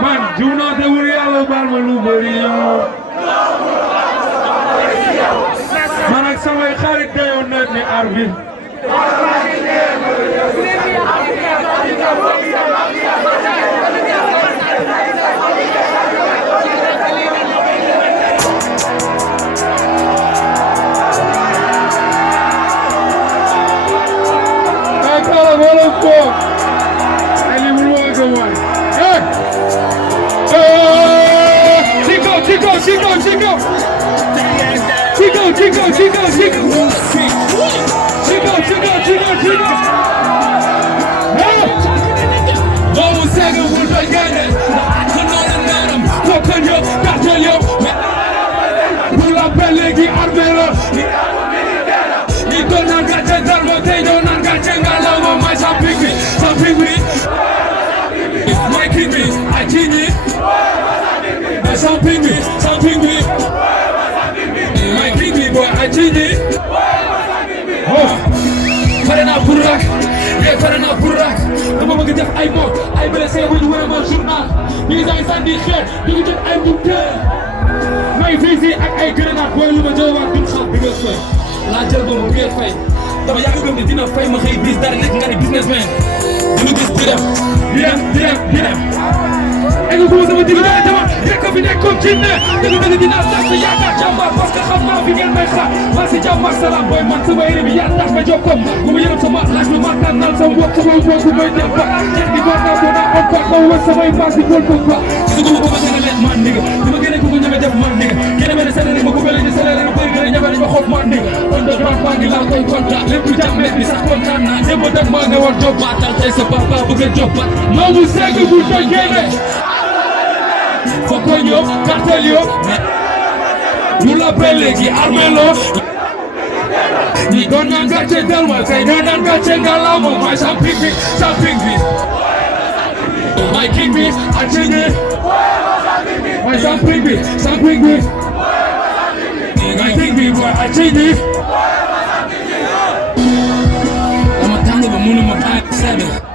man jiw naa te wër yàlla baal ma lu bëri yow man ak samay xarit dayoon net ni arbi Parana Burak, yeah, Parana Burak. Dama bëgg def ay mots, ay blessé bu ñu wara ma journal. Ñi ay sandi xeer, ñu ngi def ay moteur. May visi ak ay grenade boy lu ma jox wax duñ xam bi nga fay. La jël bo mu ngi fay. Dama yàgg gëm ni dina fay ma xëy bis dara nekk nga ni businessman. Dinu gis di dem. Ego ko sama digg dama rek fi nekkoon ci ne dëgg dëgg dinaa sax sa yaakaar jàmbaar parce que xam naa fi ngeen may xaar maa si jàmm ak salaam booy man sama yére bi yaa tax nga jokkoom bu ma yërëm sama laaj bi ma tànnal sama bopp sama bopp may def ba jeex di war naa doon naa encore xaw wër samay paas di bool ko ba su ko ma gën a leen man nigga di ma gën a ko ñeme def man nigga gën a mel ne seen ma ko mel ni seen lu bëri gën a ñeme ma xof man nigga on de grand baa ngi laa koy kontaan lépp lu jàmm bi sax kontaan naa démb dag maa nga war job baatal tey sa papa bëgg a job ba moomu segg bu doy génne Foko yo, cartel yo, nous l'appelle qui armelo. Ni donan gache dalma, say donan gache galamo, my something big. My king big, I change it. My something big. My king big, boy, I change it. I'm a tango, but I'm a 7.